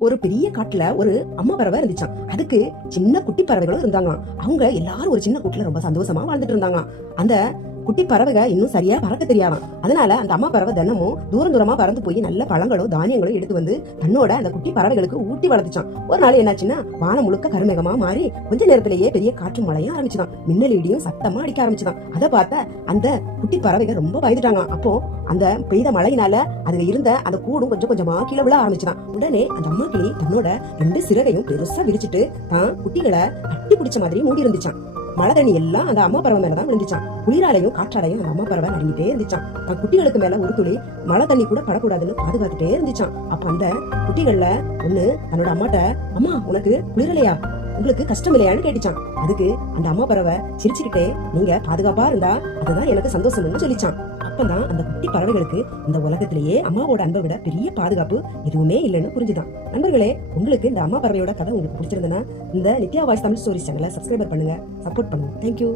ஒரு பெரிய காட்டுல ஒரு அம்மா பறவை இருந்துச்சாம். அதுக்கு சின்ன குட்டி பறவைகளும் இருந்தாங்களாம். அவங்க எல்லாரும் ஒரு சின்ன கூட்டுல ரொம்ப சந்தோஷமா வாழ்ந்துட்டு இருந்தாங்களாம். அந்த குட்டி பறவைக இன்னும் சரியா பறக்க தெரியாதாம். அதனால அந்த அம்மா பறவை தினமும் தூரம் தூரமா பறந்து போய் நல்ல பழங்களும் தானியங்களும் எடுத்து வந்து தன்னோட அந்த குட்டி பறவைகளுக்கு ஊட்டி வளர்த்துச்சான். ஒரு நாள் என்னாச்சுன்னா வானம் முழுக்க கருமேகமா மாறி கொஞ்ச நேரத்திலேயே பெரிய காற்று மழையும் ஆரம்பிச்சுதான். மின்னல் இடியும் சத்தமா அடிக்க ஆரம்பிச்சுதான். அதை பார்த்த அந்த குட்டி பறவைகள் ரொம்ப பயந்துட்டாங்க. அப்போ அந்த பெய்த மழையினால அதுல இருந்த அந்த கூடும் கொஞ்சம் கொஞ்சமா கீழே விழ ஆரம்பிச்சுதான். உடனே அந்த அம்மா கிளி தன்னோட 2 சிறகையும் பெருசா விரிச்சிட்டு தான் குட்டிகளை கட்டி பிடிச்ச மாதிரி மூடி இருந்துச்சான். மழை தண்ணி எல்லாம் அந்த அம்மா பறவை மேலதான் விழுந்துச்சான். குளிராலையும் காற்றாலையும் அந்த அம்மா பறவை நடுங்கிட்டே இருந்துச்சான். தன் குட்டிகளுக்கு மேல ஒரு துளி மழை தண்ணி கூட படக்கூடாதுன்னு பாதுகாத்துட்டே இருந்துச்சான். அப்ப அந்த குட்டிகள்ல ஒண்ணு தன்னோட அம்மாட்ட, அம்மா உனக்கு குளிரலையா, உங்களுக்கு கஷ்டம் இல்லையான்னு கேட்டுச்சான். அதுக்கு அந்த அம்மா பறவை சிரிச்சுக்கிட்டே, நீங்க பாதுகாப்பா இருந்தா அதுதான் எனக்கு சந்தோஷம்னு சொல்லிச்சான். அப்பதான் அந்த குட்டி பறவைகளுக்கு இந்த உலகத்திலேயே அம்மாவோட அன்பை விட பெரிய பாதுகாப்பு எதுவுமே இல்லைன்னு புரிஞ்சுதான். நண்பர்களே, உங்களுக்கு இந்த அம்மா பறவையோட கதை உங்களுக்கு பிடிச்சிருந்தனா இந்த நித்யா வாய்ஸ் தமிழ் ஸ்டோரிஸ் சேனலை சப்ஸ்கிரைபர் பண்ணுங்க, சப்போர்ட் பண்ணுங்க. தேங்க்யூ.